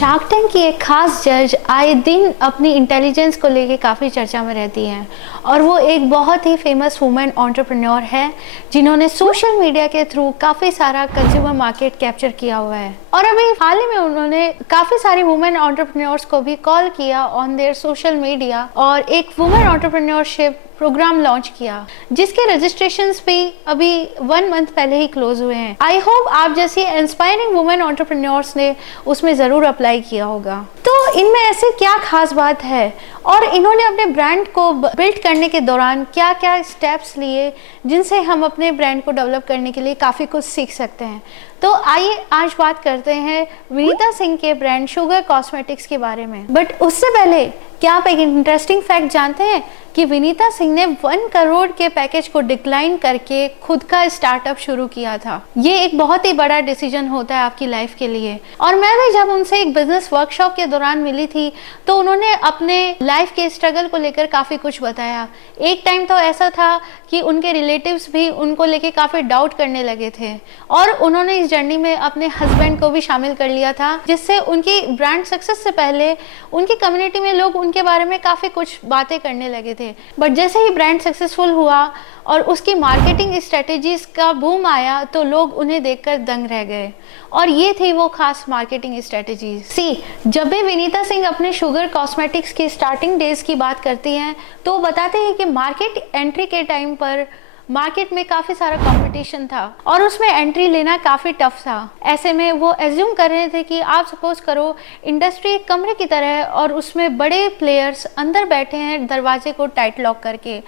Shark tank की एक खास जज आए दिन अपनी इंटेलिजेंस को लेके काफ़ी चर्चा में रहती हैं और वो एक बहुत ही फेमस वुमेन एंटरप्रेन्योर है जिन्होंने सोशल मीडिया के थ्रू काफ़ी सारा कंज्यूमर मार्केट कैप्चर किया हुआ है। और अभी हाल ही में उन्होंने काफ़ी सारी वुमेन एंटरप्रेन्योर्स को भी कॉल किया ऑन देयर सोशल मीडिया और एक वुमेन एंटरप्रेन्योरशिप प्रोग्राम लॉन्च किया जिसके रजिस्ट्रेशंस भी अभी 1 मंथ पहले ही क्लोज हुए हैं। आई होप आप जैसी इंस्पायरिंग वुमेन एंटरप्रेन्योर्स ने उसमें ज़रूर अप्लाई किया होगा। तो इनमें ऐसे क्या खास बात है और इन्होंने अपने ब्रांड को बिल्ड करने के दौरान क्या क्या स्टेप्स लिए जिनसे हम अपने ब्रांड को डेवलप करने के लिए काफ़ी कुछ सीख सकते हैं। तो आइए आज बात करते हैं विनीता सिंह के ब्रांड शुगर कॉस्मेटिक्स के बारे में। बट उससे पहले क्या आप एक इंटरेस्टिंग फैक्ट जानते हैं कि विनीता सिंह ने 1 करोड़ के पैकेज को डिक्लाइन करके खुद का स्टार्टअप शुरू किया था। ये एक बहुत ही बड़ा डिसीजन होता है आपकी लाइफ के लिए। और मैं भी जब उनसे एक बिजनेस वर्कशॉप के दौरान मिली थी तो उन्होंने अपने लाइफ के स्ट्रगल को लेकर काफ़ी कुछ बताया। एक टाइम तो ऐसा था कि उनके रिलेटिव्स भी उनको लेके काफ़ी डाउट करने लगे थे और उन्होंने इस जर्नी में अपने हस्बैंड को भी शामिल कर लिया था जिससे उनकी ब्रांड सक्सेस से पहले उनकी कम्युनिटी में लोग उनके बारे में काफ़ी कुछ बातें करने लगे थे। बट जैसे ही ब्रांड सक्सेसफुल हुआ और उसकी मार्केटिंग स्ट्रेटेजीज का बूम आया तो लोग उन्हें देखकर दंग रह गए और ये थी वो खास मार्केटिंग स्ट्रेटेजीज। जब भी विनीता सिंह अपने शुगर कॉस्मेटिक्स की स्टार्टिंग डेज की बात करती हैं तो बताते हैं कि मार्केट एंट्री के टाइम पर मार्केट में काफ़ी सारा कंपटीशन था और उसमें एंट्री लेना काफ़ी टफ था। ऐसे में वो एज्यूम कर रहे थे कि आप सपोज करो इंडस्ट्री एक कमरे की तरह है और उसमें बड़े प्लेयर्स अंदर बैठे हैं दरवाजे को टाइट लॉक करके।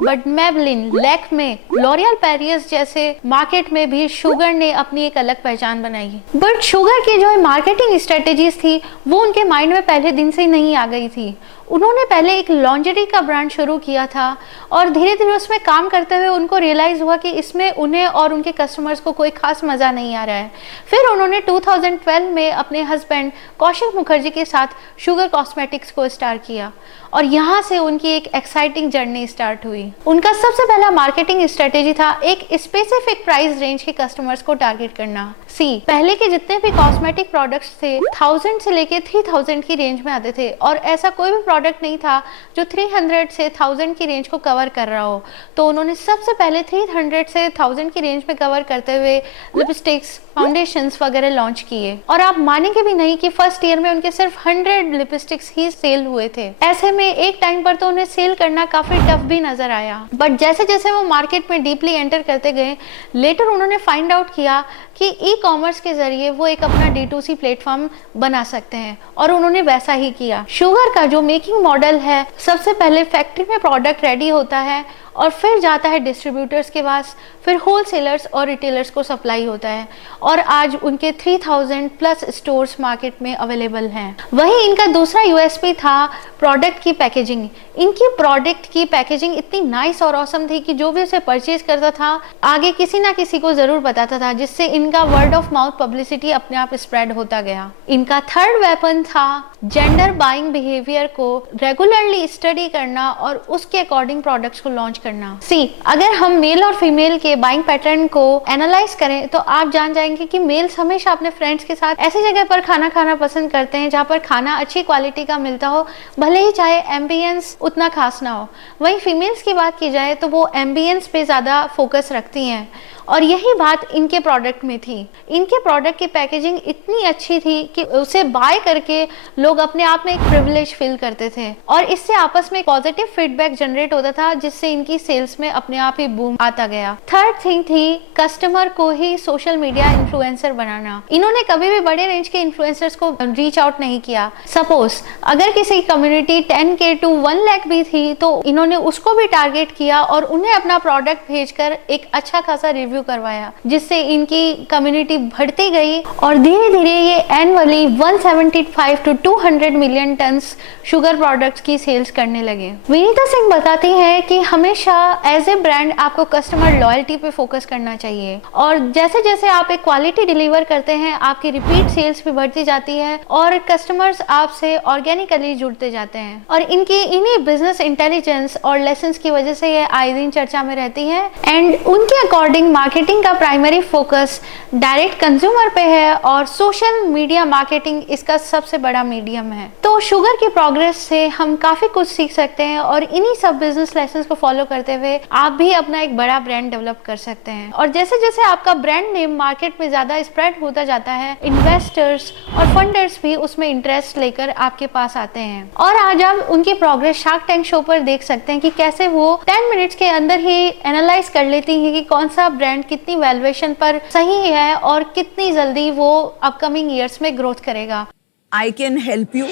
But Maybelline, Lakme, L'Oreal Paris जैसे मार्केट में भी शुगर ने अपनी एक अलग पहचान बनाई। बट शुगर की जो मार्केटिंग स्ट्रेटेजीज थी वो उनके माइंड में पहले दिन से ही नहीं आ गई थी। उन्होंने पहले एक लॉन्जरी का ब्रांड शुरू किया था और धीरे धीरे उसमें काम करते हुए उनको रियलाइज़ हुआ कि इसमें उन्हें और उनके कस्टमर्स को कोई खास मज़ा नहीं आ रहा है। फिर उन्होंने 2012 में अपने हस्बैंड कौशिक मुखर्जी के साथ शुगर कॉस्मेटिक्स को स्टार्ट किया और यहाँ से उनकी एक एक्साइटिंग जर्नी स्टार्ट हुई। उनका सबसे पहला मार्केटिंग स्ट्रेटेजी था एक स्पेसिफिक प्राइस रेंज के कस्टमर्स को टारगेट करना। पहले के जितने भी कॉस्मेटिक प्रोडक्ट्स थे 1000 से लेके 3000 की रेंज में आते थे और ऐसा कोई भी प्रोडक्ट नहीं था जो 300 से 1000 की रेंज को कवर कर रहा हो। तो उन्होंने सबसे पहले 300 से 1000 की रेंज में कवर करते हुए लिपस्टिक्स, फाउंडेशंस वगैरह लॉन्च किए और आप मानेंगे भी नहीं कि फर्स्ट ईयर में उनके सिर्फ 100 लिपस्टिक्स ही सेल हुए थे। ऐसे में एक टाइम पर तो उन्हें सेल करना काफी टफ भी नजर आया। बट जैसे जैसे वो मार्केट में डीपली एंटर करते गए लेटर उन्होंने फाइंड आउट किया कि ई कॉमर्स के जरिए वो एक अपना D2C प्लेटफॉर्म बना सकते हैं और उन्होंने वैसा ही किया। शुगर का जो मेकिंग मॉडल है सबसे पहले फैक्ट्री में प्रोडक्ट रेडी होता है और फिर जाता है डिस्ट्रीब्यूटर्स के पास, फिर होलसेलर्स और रिटेलर्स को सप्लाई होता है और आज उनके 3000 प्लस स्टोर्स मार्केट में अवेलेबल हैं। वहीं इनका दूसरा यूएसपी था प्रोडक्ट की पैकेजिंग। इनकी प्रोडक्ट की पैकेजिंग इतनी नाइस और ऑसम थी कि जो भी उसे परचेज करता था आगे किसी ना किसी को जरूर बताता था जिससे इनका वर्ड ऑफ माउथ पब्लिसिटी अपने आप स्प्रेड होता गया। इनका थर्ड वेपन था जेंडर बाइंग बिहेवियर को रेगुलरली स्टडी करना और उसके अकॉर्डिंग प्रोडक्ट्स को लॉन्च करना। अगर हम मेल और फीमेल के बाइंग पैटर्न को एनालाइज करें तो आप जान जाएंगे कि मेल्स हमेशा अपने फ्रेंड्स के साथ ऐसी जगह पर खाना खाना पसंद करते हैं जहाँ पर खाना अच्छी क्वालिटी का मिलता हो, भले ही चाहे एम्बियंस उतना खास ना हो। वहीं फीमेल्स की बात की जाए तो वो एम्बियंस पे ज़्यादा फोकस रखती हैं और यही बात इनके प्रोडक्ट में थी। इनके प्रोडक्ट की पैकेजिंग इतनी अच्छी थी कि उसे बाय करके लोग अपने आप में एक प्रिविलेज फील करते थे और इससे आपस में पॉजिटिव फीडबैक जनरेट होता था जिससे इनकी सेल्स में अपने आप ही बूम आता गया। थर्ड थिंग थी कस्टमर को ही सोशल मीडिया इन्फ्लुएंसर बनाना। इन्होंने कभी भी बड़े रेंज के इन्फ्लुएंसर्स को रीच आउट नहीं किया। सपोज अगर किसी कम्युनिटी 10K to 1 लाख भी थी तो इन्होंने उसको भी टारगेट किया और उन्हें अपना प्रोडक्ट भेजकर एक अच्छा खासा रिव्यू करवाया जिससे इनकी कम्युनिटी बढ़ती गई और धीरे धीरे ये annually 175 to 200 million turns sugar products की सेल्स करने लगे। विनीता सिंह बताती हैं कि हमेशा एज ए ब्रांड आपको कस्टमर लॉयल्टी पे फोकस करना चाहिए और जैसे जैसे आप एक क्वालिटी डिलीवर करते हैं आपकी रिपीट सेल्स भी बढ़ती जाती है और कस्टमर्स आपसे ऑर्गेनिकली जुड़ते जाते हैं और इनकी इन्हीं बिजनेस इंटेलिजेंस और लेसन्स की वजह से ये आए दिन चर्चा में रहती है एंड उनके अकॉर्डिंग मार्केटिंग का प्राइमरी फोकस डायरेक्ट कंज्यूमर पे है और सोशल मीडिया मार्केटिंग इसका सबसे बड़ा मीडियम है। तो शुगर की प्रोग्रेस से हम काफी कुछ सीख सकते हैं और इन्हीं सब बिजनेस लेसन्स को फॉलो करते हुए आप भी अपना एक बड़ा ब्रांड डेवलप कर सकते हैं। और जैसे जैसे आपका ब्रांड नेम मार्केट में ज्यादा स्प्रेड होता जाता है, इन्वेस्टर्स और फंडर्स भी उसमें इंटरेस्ट लेकर आपके पास आते हैं। और आज आप उनकी प्रोग्रेस शार्क टैंक शो पर देख सकते हैं कि कैसे वो 10 मिनट्स के अंदर ही एनालाइज कर लेती है कि कौन सा ब्रांड कितनी वैल्यूएशन पर सही है और कितनी जल्दी वो अपकमिंग ईयर्स में ग्रोथ करेगा। I can help you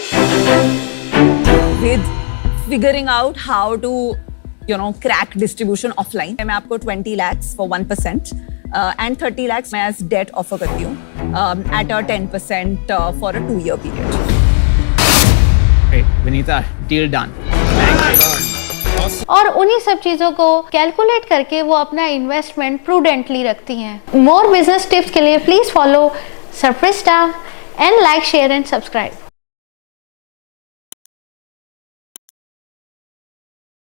with figuring out how to, crack distribution offline. मैं आपको 20 lakhs for 1% and 30 lakhs मैं as debt offer करती हूँ at a 10% for a 2-year period. Great, Vinita, deal done. Thank you. और उन्हीं सब चीजों को कैलकुलेट करके वो अपना इन्वेस्टमेंट प्रूडेंटली रखती हैं। मोर बिजनेस टिप्स के लिए प्लीज फॉलो सरप्रिस्टा and like, share and subscribe.